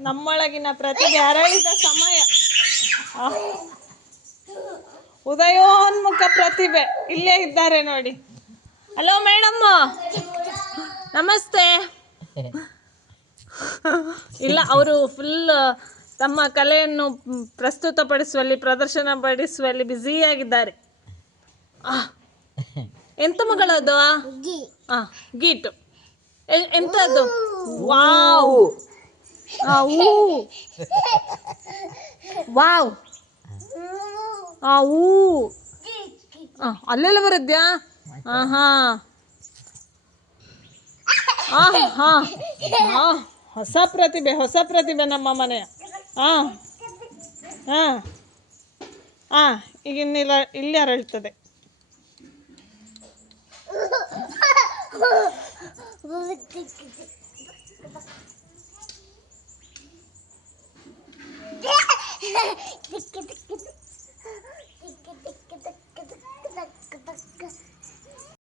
ನಮ್ಮೊಳಗಿನ ಪ್ರತಿಭೆ ಅರಳಿದ ಸಮಯ. ಉದಯೋನ್ಮುಖ ಪ್ರತಿಭೆ ಇಲ್ಲೇ ಇದ್ದಾರೆ ನೋಡಿ. ಹಲೋ ಮೇಡಮ್, ನಮಸ್ತೆ. ಇಲ್ಲ, ಅವರು ಫುಲ್ ತಮ್ಮ ಕಲೆಯನ್ನು ಪ್ರಸ್ತುತಪಡಿಸುವಲ್ಲಿ, ಪ್ರದರ್ಶನ ಪಡಿಸುವಲ್ಲಿ ಬ್ಯುಸಿಯಾಗಿದ್ದಾರೆ. ಎಂತ ಮಗಳದು? ಗೀಟು. ಎಂತದ್ದು? Wow wow. ಅಲ್ಲೆಲ್ಲ ಬರದ್ಯಾ? ಹೊಸ ಪ್ರತಿಭೆ ನಮ್ಮ ಮನೆಯ. ಈಗ ಇನ್ನಿಲ್ಲ, ಇಲ್ಲಿ ಅರಳ್ತದೆ.